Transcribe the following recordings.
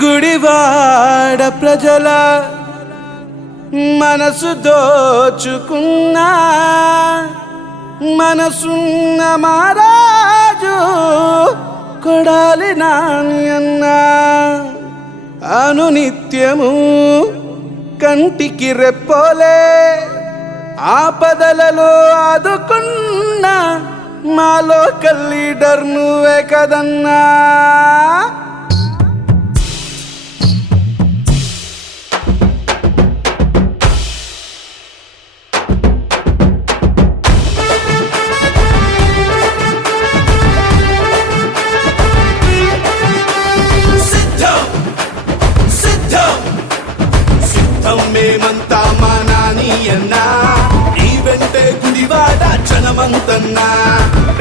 గుడివాడ ప్రజల మనసు దోచుకున్నా మనసున్న మహారాజు కొడాలి నాని అన్నా అనునిత్యము కంటికి రెప్పోలే ఆపదలలో ఆదుకున్న మా లోకల్ లీడర్ నువ్వే కదన్నా. మేమంతా మా నాని అన్నా నీ వెంటే గుడివాడ జనమంతన్నా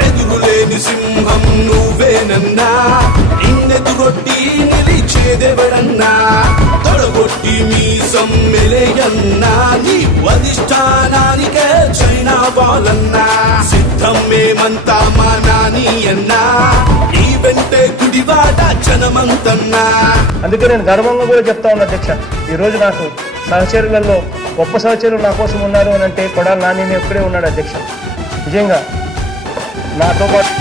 ఎదురులేని సింహం నువ్వేనన్నా నిన్నెదురొట్టి నిలిచేదెవడన్నా తొడగొట్టి మీ సమ్మెలేయన్నా నీ అధిష్టానానికే చైనా బాలన్నా సిద్ధం మేమంతా మా నాని అన్నా నీ వెంటే గుడివాడ జనమంతన్నా. అందుకే నేను గర్వంగా కూడా చెప్తా ఉన్నా అధ్యక్ష, ఈరోజు నాకు సహచరులలో గొప్ప సహచరులు నా కోసం ఉన్నారు అని అంటే కొడాలి నాని ఒక్కడే ఉన్నాడు అధ్యక్ష. నిజంగా నాతో పాటు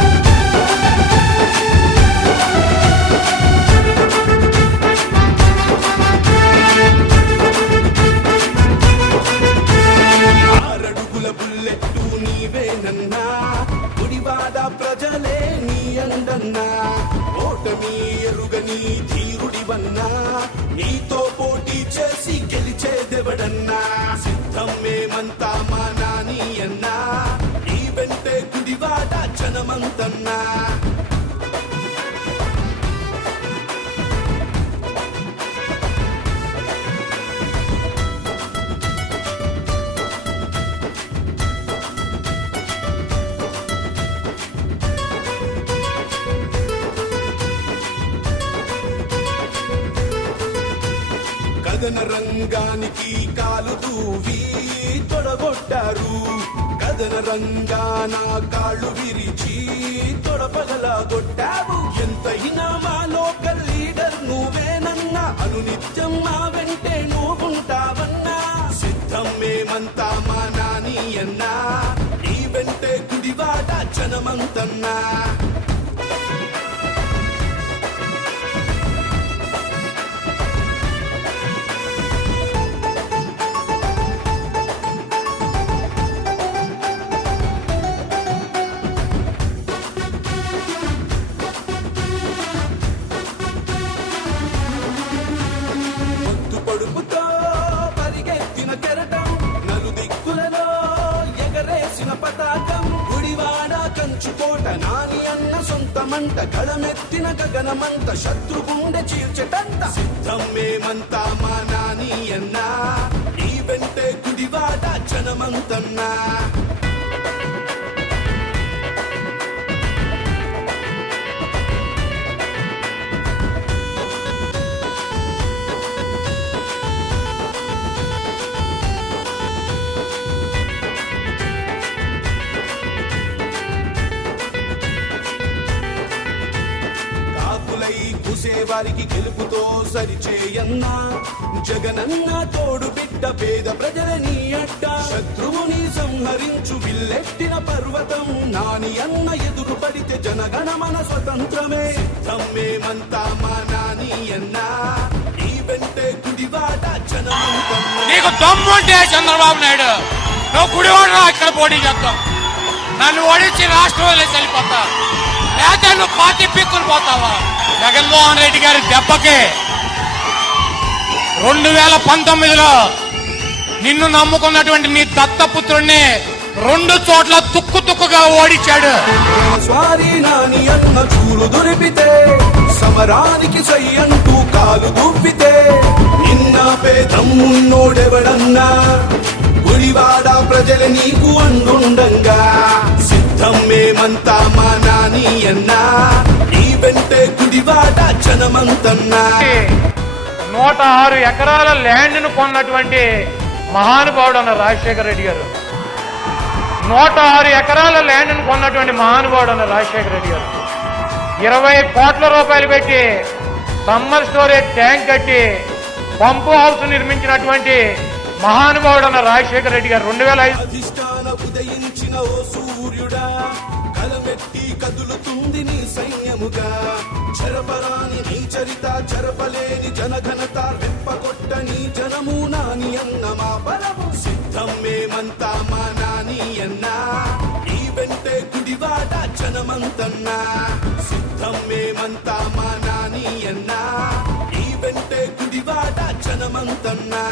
ఆరడుగుల బుల్లెట్టు నీవేనన్నా గుడివాడ ప్రజలే నీ అండన్నా ఓటమి ఎరుగని ధీరుడివన్నా నీతో పోటీ చేసి గెలిచేదెవడన్నా సిద్ధం మేమంతా మా నాని అన్నా నీ వెంటే గుడివాడ జనమంతన్నా. కథన రంగానికి కాలు దూవి తొడగొట్టారు కథన రంగాన కాళ్ళు విరిచి తొడపగలగొట్టావు ఎంతైనా మా లోకల్ లీడర్ నువ్వేనన్నా అనునిత్యం మా వెంటే నువ్వుంటావన్నా సిద్ధం మేమంతా మా నాని అన్నా నీ వెంటే గుడివాడ జనమంతన్నా. పడుపుతో పరిగెత్తిన కెరటం నలుదిక్కులలో ఎగరేసిన పతాకం గుడివాడ కంచుకోట నాని అన్న సొంతమంట గళమెత్తిన గగనమంత శత్రుగుండె చీల్చటంత సిద్ధం మేమంతా మా నాని అన్నా నీ వెంటే గుడివాడ జనమంతన్నా. వారికి గెలుపుతో సరిచేయన్నా జగనన్న తోడు బిడ్డ పేద ప్రజలని అడ్డ శత్రువుని సంహరించు బిల్లెట్టిన పర్వతం నాని అన్న ఎదురు పడితే జనగణమన స్వతంత్రమే సిద్ధం మేమంతా మా నాని అన్నా నీ వెంటే గుడివాడ జనమంతన్నా. నీకు దమ్ముంటే చంద్రబాబు నాయుడు నువ్వు గుడివాడ ఇక్కడ పోటీ చేద్దాం, నన్ను ఓడించి రాష్ట్రం వదిలేసి వెళ్ళిపోతా, లేదా నువ్వు పార్టీ పిక్కులు పోతావా? జగన్మోహన్ రెడ్డి గారి దెబ్బకి 2019లో నిన్ను నమ్ముకున్నటువంటి నీ దత్తపుత్రుణ్ణి 2 చోట్ల తుక్కుగా ఓడించాడు. స్వారీ నాని అన్న చూలు దురిపితే సమరానికి సై అంటూ కాలు దువ్వితే నిన్న పేదమ్మున్నోడెవడన్నా గుడివాడ ప్రజల నీకు అండుండంగా సిద్ధం మేమంతా మా నాని అన్నా నీ వెంటే గుడివాడ జనమంతన్నా. 106 ఎకరాల ల్యాండ్ను కొన్నటువంటి మహానుభావుడు అన్న రాజశేఖర రెడ్డి గారు, 106 ఎకరాల ల్యాండ్ను కొన్నటువంటి మహానుభావుడు అన్న రాజశేఖర రెడ్డి గారు 20 కోట్ల రూపాయలు పెట్టి సమ్మర్ స్టోరేజ్ ట్యాంక్ కట్టి పంపు హౌస్ నిర్మించినటువంటి మహానుభావుడు అన్న రాజశేఖర రెడ్డి గారు 2005 అధిష్టాన ఉదయించిన ఓ సూర్యుడా కలమెట్టి కదులుతుంది నీ సైన్యముగా చెరపరాని నీ చరిత చెరపలేని జనఘనత రెప్పగొట్ట నీ జనము నాని అన్న మా బలము సిద్ధం మేమంతా మా నాని అన్నా నీ వెంటే గుడివాడ జనమంతన్నా సిద్ధం మేమంతా మా నాని అన్నా నీ వెంటే గుడివాడ జనమంతన్నా